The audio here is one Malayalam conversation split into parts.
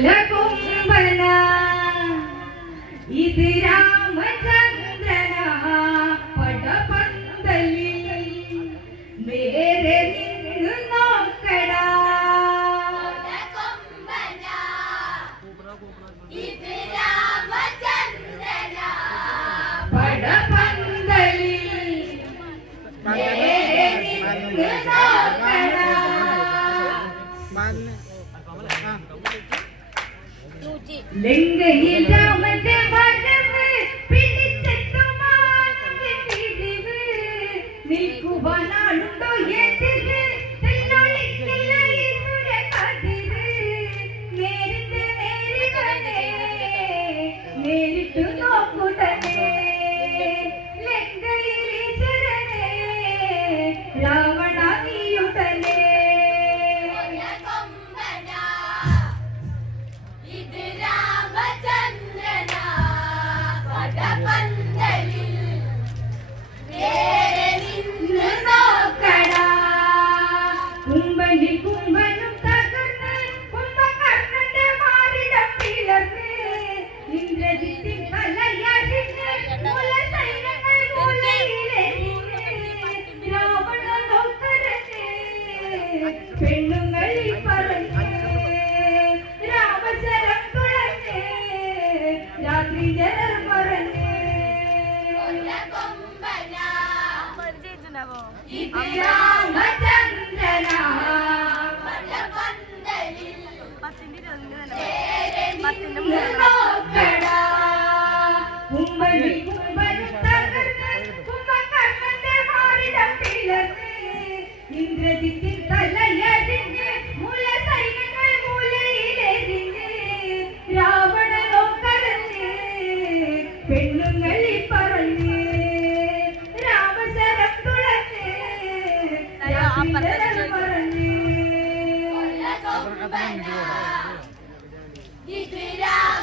कुंभला इथे रामचा de Hilda. പത്തിന്റെ പത്തിന്റെ മൂന്ന്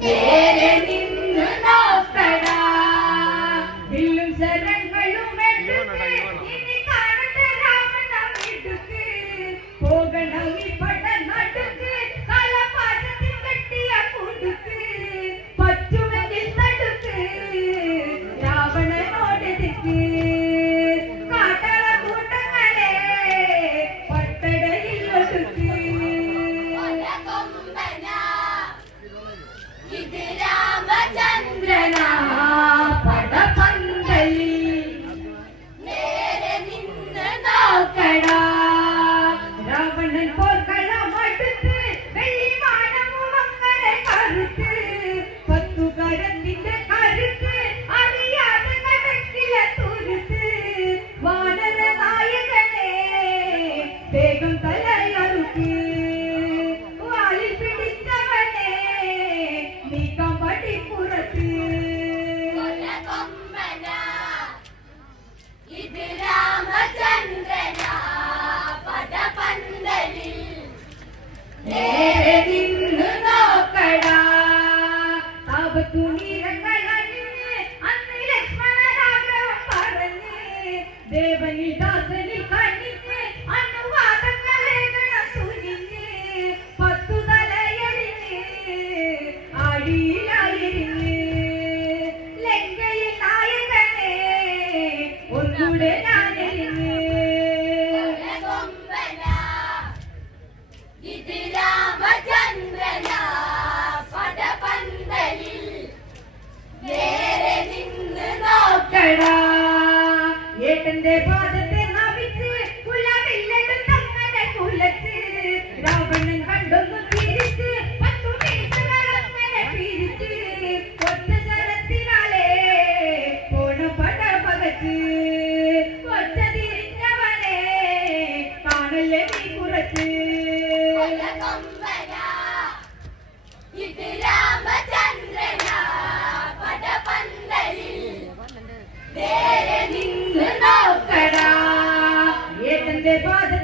Yeah. ಬೇಗಂತಾನೆ দিতে depois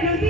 Buenos días.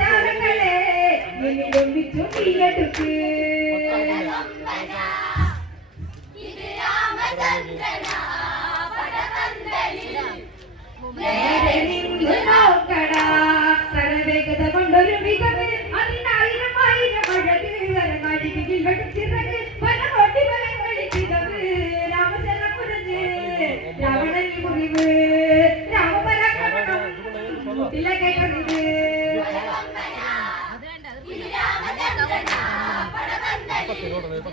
താരങ്ങളെ വിലമ്പിച്ചു തീയെടുക്ക്. നോക്കടാ സരവേഗത കൊണ്ടൊരു മികവ്. അതിനായിരം ആയിരം അഴക് വരമാടിപ്പിക്കിൽ വെട്ടും ചിറക് പല കോട്ടി ഫലം കളിച്ചത് രാമചന്ദ്രപുരത്ത് രാവണൻ മുറിവ്. Yeah.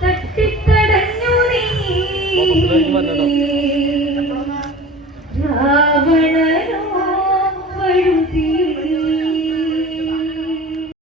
തട്ടിത്തടഞ്ഞു നീ.